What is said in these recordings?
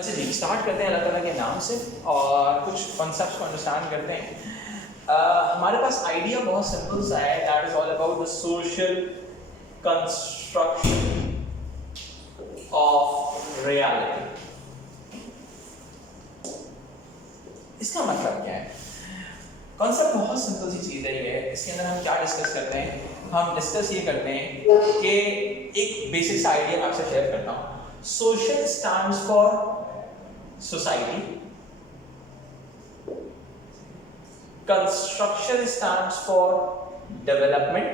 अच्छा जी, स्टार्ट करते हैं अल्लाह ताला के नाम से और कुछ कॉन्सेप्ट्स को अंडरस्टैंड करते हैं। हमारे पास आइडिया बहुत सिंपल सा है, that is all about the social construction of reality. इसका मतलब क्या है? कॉन्सेप्ट बहुत सिंपल सी चीज़ है ये। इसके अंदर हम क्या डिस्कस करते हैं? हम डिस्कस ये करते हैं कि एक बेसिक सा आइडिया मैं आपसे शेयर करता हूँ। Social stands for society, construction stands for development,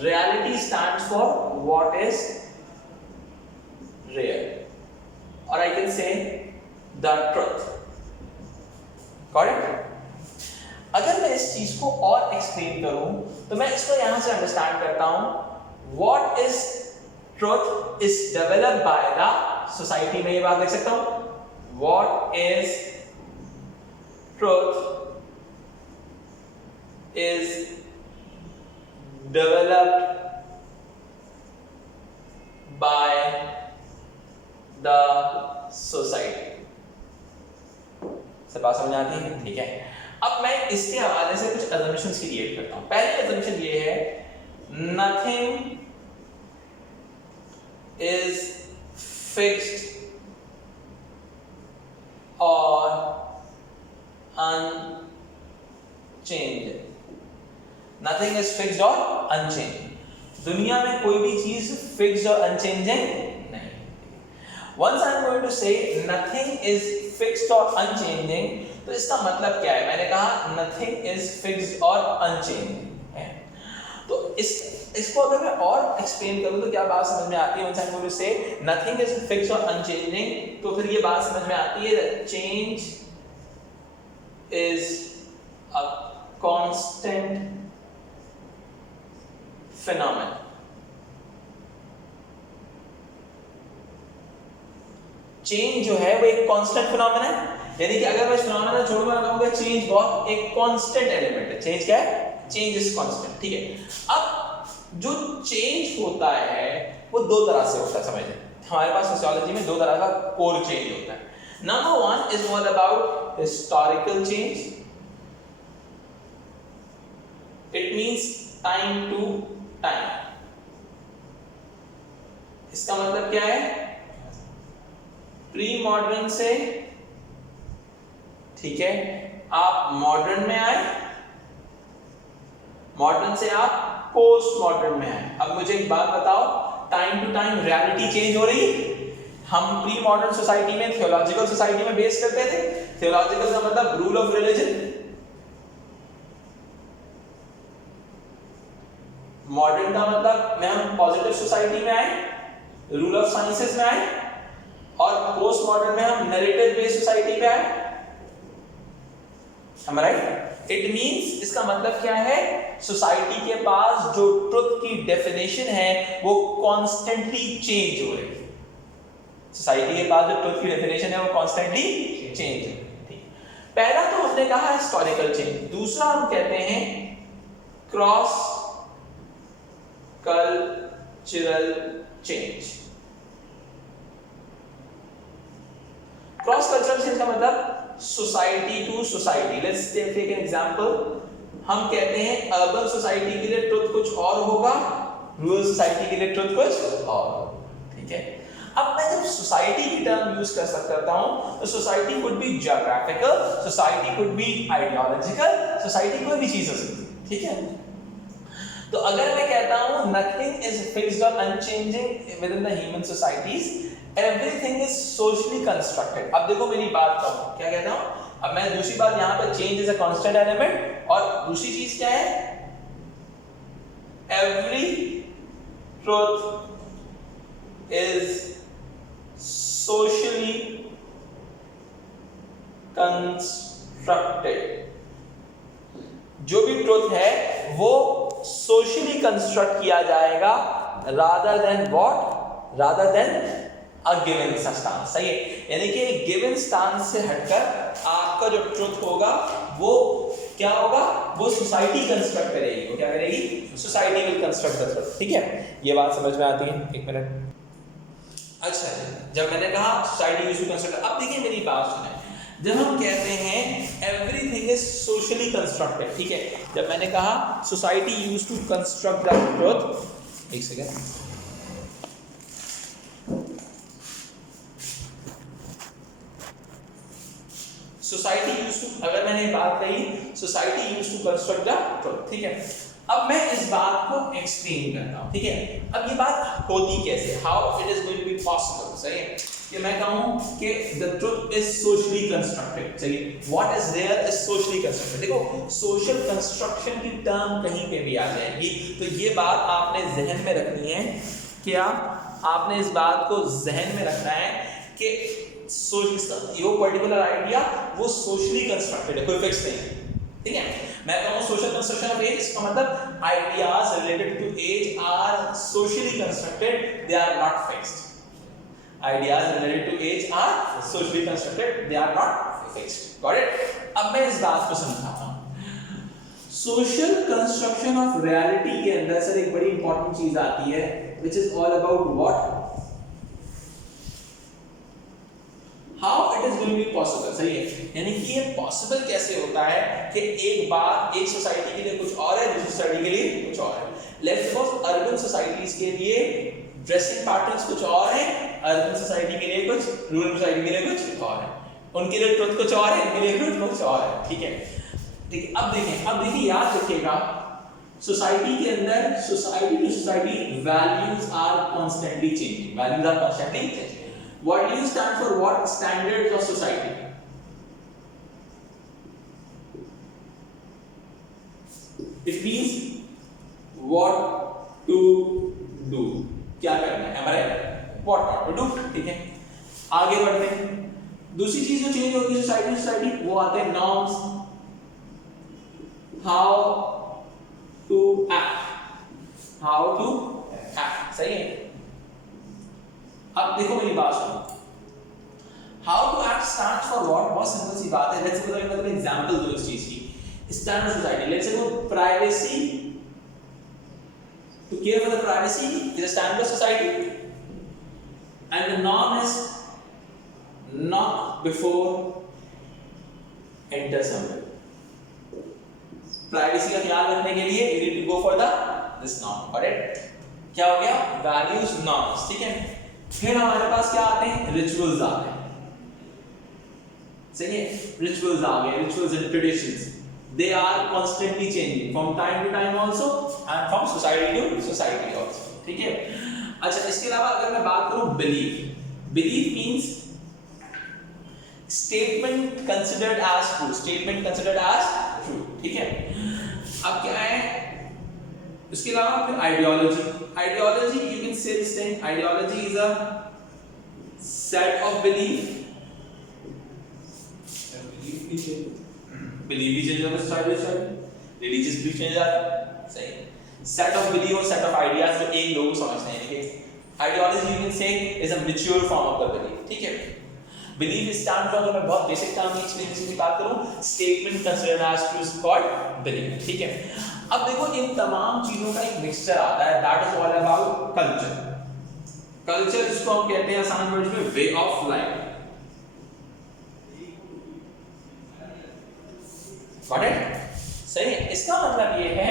reality stands for what is real, or I can say the truth. Correct? अगर मैं इस चीज को और एक्सप्लेन करूं तो मैं इसको यहां से अंडरस्टैंड करता हूं, what is truth is developed by the society में ये बात लिख सकता हूं, what is truth is developed by the society। सब बात समझ आती है? ठीक है। अब मैं इसके हवाले से कुछ assumptions क्रिएट करता हूं। पहली assumption ये है, nothing is fixed or unchanged। Nothing is fixed or unchanged। दुनिया में कोई भी चीज फिक्स्ड और अनचेंजिंग नहीं। Once I'm going to say nothing is fixed or unchanging, तो इसका मतलब क्या है? मैंने कहा nothing is fixed or unchanging है। तो इसको अगर मैं और एक्सप्लेन करूं तो क्या बात समझ में आती है? Once I'm going to say nothing is fixed or unchanging, तो फिर ये बात समझ में आती है that change is a constant phenomenon। Change जो है वो एक कांस्टेंट फिनोमेना है, यानी कि अगर मैं फिनोमेना छोड़ूंगा मैं कहूंगा चेंज बहुत एक कांस्टेंट एलिमेंट है। चेंज क्या है? Change is constant. ठीक है। अब जो चेंज होता है वो दो तरह से होता है, समझिए। हमारे पास सोशियोलॉजी में दो तरह का कोर चेंज होता है। Number one is all about historical change. It means time to time. इसका मतलब क्या है? प्री मॉडर्न से, ठीक है, आप मॉडर्न में आए, मॉडर्न से आप पोस्ट मॉडर्न में आए। अब मुझे एक बात बताओ, time to time reality change हो रही है। हम प्री मॉडर्न सोसाइटी में थियोलॉजिकल सोसाइटी में बेस करते थे। थियोलॉजिकल का मतलब रूल ऑफ रिलीजन। मॉडर्न का मतलब में हम पॉजिटिव सोसाइटी में आए, रूल ऑफ साइंसेस में आए, और पोस्ट मॉडर्न में हम नैरेटिव बेस्ड सोसाइटी पे आए। Am I right? It means, इसका मतलब क्या है? सोसाइटी के पास जो ट्रुथ की डेफिनेशन है वो कॉन्स्टेंटली चेंज हो रही है। सोसाइटी के पास जो ट्रुथ की डेफिनेशन है वो कॉन्स्टेंटली चेंज हो रही है। पहला तो हमने कहा हिस्टोरिकल चेंज, दूसरा हम कहते हैं cross cultural change. Cross cultural change का मतलब society to society. Let's take an example. हम कहते हैं अर्बन सोसाइटी के लिए ट्रुथ कुछ और होगा, रूरल सोसाइटी के लिए ट्रुथ कुछ और। ठीक है। अब मैं जब सोसाइटी की टर्म यूज कर सकता हूं तो society could be geographical, society could be ideological, society कोई भी चीज हो सकती है। ठीक है। तो अगर मैं कहता हूं नथिंग इज फिक्स्ड और unchanging with in the human societies, everything is socially constructed. अब देखो मेरी बात का क्या कहता हूं। अब मैं दूसरी बात यहां पे change is a constant element, और दूसरी चीज क्या है? Every truth is socially constructed. जो भी ट्रुथ है वो सोशली कंस्ट्रक्ट किया जाएगा, rather than what? Rather than a given stance. सही है। यानी कि गिवन स्टांस से हटकर आपका जो ट्रुथ होगा वो क्या होगा, वो सोसाइटी कंस्ट्रक्ट करेगी। वो क्या करेगी, society will construct the truth. ठीक है, ये बात समझ में आती है? एक मिनट। अच्छा, जब मैंने कहा सोसाइटी यूज्ड टू कंस्ट्रक्ट, अब देखिए मेरी बात सुने, जब हम कहते हैं एवरीथिंग इज सोशली कंस्ट्रक्टेड, ठीक है, जब मैंने कहा society used to construct the truth, एक सेकंड, सोसाइटी यूज्ड टू, अगर मैंने बात कही society used to construct the truth, ठीक है, अब मैं इस बात को एक्सप्लेन करता हूं। ठीक है, अब ये बात होती कैसे, how it is going to be possible. सही है कि मैं कहूं कि the truth is socially constructed. चलिए, what is there is socially constructed. देखो, सोशल कंस्ट्रक्शन की टर्म कहीं पे भी आ जाएगी, तो ये बात आपने जहन में रखनी है। क्या आपने इस बात को जहन में रखना है कि यो पर्टिकुलर आइडिया वो सोशली कंस्ट्रक्टेड है, कोई फिक्स नहीं है। ठीक है, मैं कहूं सोशल कंस्ट्रक्शन ऑफ एज, इसका मतलब ideas related to age are socially constructed, they are not fixed. Ideas related to age are socially constructed, they are not fixed. Got it? अब मैं इस बात को समझाता हूं। Social construction of reality के अंदर सर एक बड़ी इंपॉर्टेंट चीज आती है, which is all about what? How it is going to be possible. सही है, यानी कि ये पॉसिबल कैसे होता है कि एक बात एक सोसाइटी के लिए कुछ और है, दूसरी सोसाइटी के लिए कुछ और है। लेट्स सपोज अर्बन सोसाइटीज के लिए ड्रेसिंग पैटर्न्स कुछ और है, अर्बन सोसाइटी के लिए कुछ, रूरल सोसाइटी के लिए कुछ और है, उनके लिए ट्रुथ कुछ और है, इनके लिए ट्रुथ कुछ और है। ठीक है, ठीक है, अब देखिए याद रखिएगा, सोसाइटी के अंदर society to society values are constantly changing, values are constantly changing. What do you stand for, what standards of society? It means what to do, क्या करना है हमारे, व्हाट नॉट टू डू। ठीक है, आगे बढ़ते हैं। दूसरी चीज जो चेंज होती है सोसाइटी सोसाइटी, वो आते हैं norms, how to act, how to act. सही है, अब देखो मेरी बात सुनो, how to act stands for what, बहुत सिंपल सी बात है। लेट्स से मतलब एग्जांपल दो इस चीज की। स्टैंडर्ड सोसाइटी, लेट्स से वो privacy, to care for the privacy is a standard of society, and the norm is knock before enter somewhere. Privacy का ख्याल रखने के लिए you need to go for the this norm, got it? क्या हो गया, values, norms। ठीक है, फिर हमारे पास क्या आते हैं, रिचुअल्स आते हैं। सही है, रिचुअल्स आ गए, rituals and traditions, they are constantly changing from time to time also and from society to society also। ठीक है, अच्छा, इसके अलावा अगर मैं बात करूं belief, belief means statement considered as true, statement considered as true. ठीक है, अब क्या है इसके अलावा, फिर ideology, ideology you can say this thing, ideology is a set of belief, belief भी चेंज होता है सोसाइटी से, रिलीजियस बिलीफ चेंज आता है। सही, सेट ऑफ बिलीफ और सेट ऑफ आइडियाज जो एक लोग समझते हैं। ठीक है, आइडियोलॉजी यू कैन से is a mature form of the belief. ठीक है, बिलीफ स्टैंड फॉर, मैं बहुत बेसिक टर्म में एक्सप्लेन की बात करूं, statement considered as true is called belief. ठीक है, अब देखो इन तमाम चीजों का एक मिक्सचर आता है, that is all about culture. Culture जिसको हम कहते हैं आसान वर्ड में way of life. Got it? सही है, इसका मतलब ये है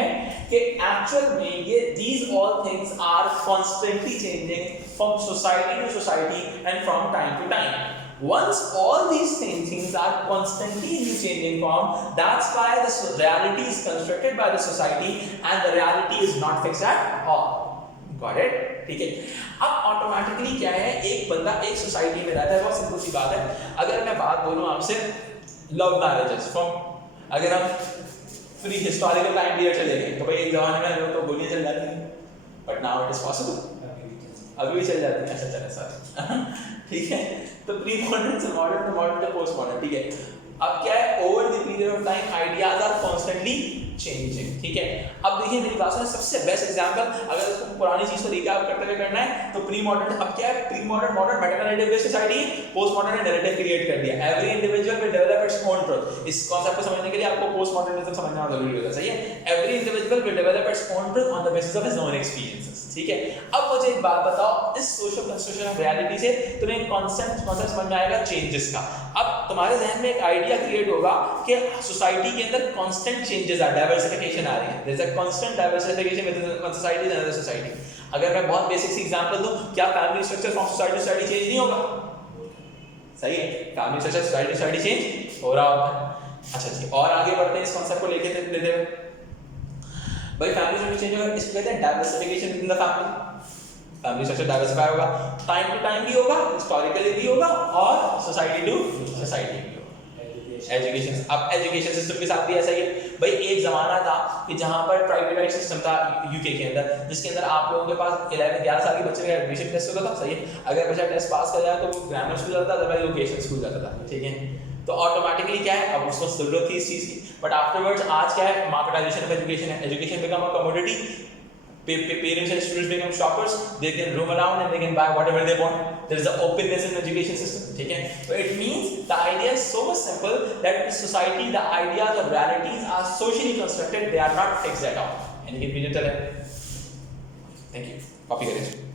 कि एक्चुअल में ये these all things are constantly changing from society to society and from time to time. Once all these things are constantly changing form, that's why the reality is constructed by the society and the reality is not fixed at all. Got it? ठीक है, अब automatically क्या है, एक बंदा एक society में रहता है, बहुत सिंपल सी बात है। अगर मैं बात बोलूं आपसे लव मैरिजेस फ्रॉम, अगर हम प्री हिस्टोरिकल टाइम पीरियड चले गए तो भाई एक जमाने में लोग तो गोलियां चल जाती थी, but now it is possible, अभी भी चल जाती है। अच्छा चले सर, ठीक है, तो प्री मॉडर्न से मॉडर्न, मॉडर्न से पोस्ट मॉडर्न। ठीक है, अब क्या है, over the period of time ideas are constantly changing, ठीक है। अब देखिए मेरी बात सुनो, सबसे बेस्ट एग्जांपल अगर इसको पुरानी चीज को रिकैप करते हुए करना है तो प्री मॉडर्न, अब क्या है, pre modern modern metanarrative based society, post modern ने नैरेटिव क्रिएट कर दिया। Every individual will develop its own truth. इस कॉन्सेप्ट को समझने के लिए आपको पोस्ट मॉडर्निज्म समझना जरूरी होता है, सही है। Every individual will develop its own truth on the basis of his own experiences, ठीक है। अब मुझे एक बात बताओ, इस सोशल कंस्ट्रक्शन ऑफ रियलिटी से तुम्हें एक कॉन्सेप्ट समझ में आएगा चेंजेस का। अब तुम्हारे जहन में एक आइडिया क्रिएट होगा कि सोसाइटी के अंदर कांस्टेंट चेंजेस आ, डाइवर्सिफिकेशन आ रही है, there is a constant diversification within society and other society. अगर मैं बहुत बेसिक सी एग्जांपल दूं, क्या family structure from society to society change नहीं होगा? सही है, family structure society to society change हो रहा होता है। अच्छा जी, और आगे बढ़ते हैं इस कांसेप्ट को लेके लेते हुए। भाई फैमिली स्ट्रक्चर चेंज होगा, इसको कहते हैं diversification in the family. Family structure diversify होगा, टाइम टू टाइम भी होगा, हिस्टोरिकली भी होगा, और सोसाइटी टू सोसाइटी भी होगा। एजुकेशन, अब एजुकेशन सिस्टम के साथ भी ऐसा ही है भाई। एक जमाना था कि जहां पर प्राइवेटाइज सिस्टम था यूके के अंदर, जिसके अंदर आप लोगों के पास 11 साल के बच्चे का एडमिशन टेस्ट होता था, सही है। अगर बच्चा टेस्ट पास कर जाए तो वो ग्रामर स्कूल जाता था, अदरवाइज वोकेशनल स्कूल जाता था, ठीक है। तो ऑटोमेटिकली क्या है, अब उसको जरूरत थी इस चीज की, बट आफ्टरवर्ड्स आज क्या है, मार्केटाइजेशन ऑफ एजुकेशन है। Education become a commodity, parents and students become shoppers, they can roam around and they can buy whatever they want. There is the openness in the education system, ठीक है। So it means the idea is so much simple that society, the ideas or realities are socially constructed, they are not fixed at all। यानी कि digital है। Thank you, copy करें।